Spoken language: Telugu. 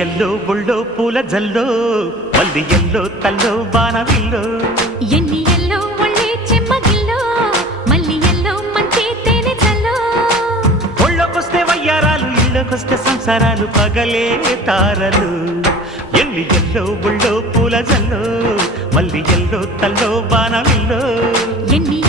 ఎల్లో ఒళ్ళో పూల జల్లో మల్లి ఎల్లో తల్లో బాణవిల్లో ఎన్ని ఎల్లో ఒళ్ళే చెమ్మగిల్లో మల్లి ఎల్లో మంచి తేనె చల్లో ఒళ్ళోకొస్తే వయ్యారాలు ఇళ్ళకొస్తే సంసారాలు పగలే తారలు ఎన్ని ఎల్లో ఒళ్ళో పూల జల్లో మల్లి ఎల్లో తల్లో బాణవిల్లో ఎన్ని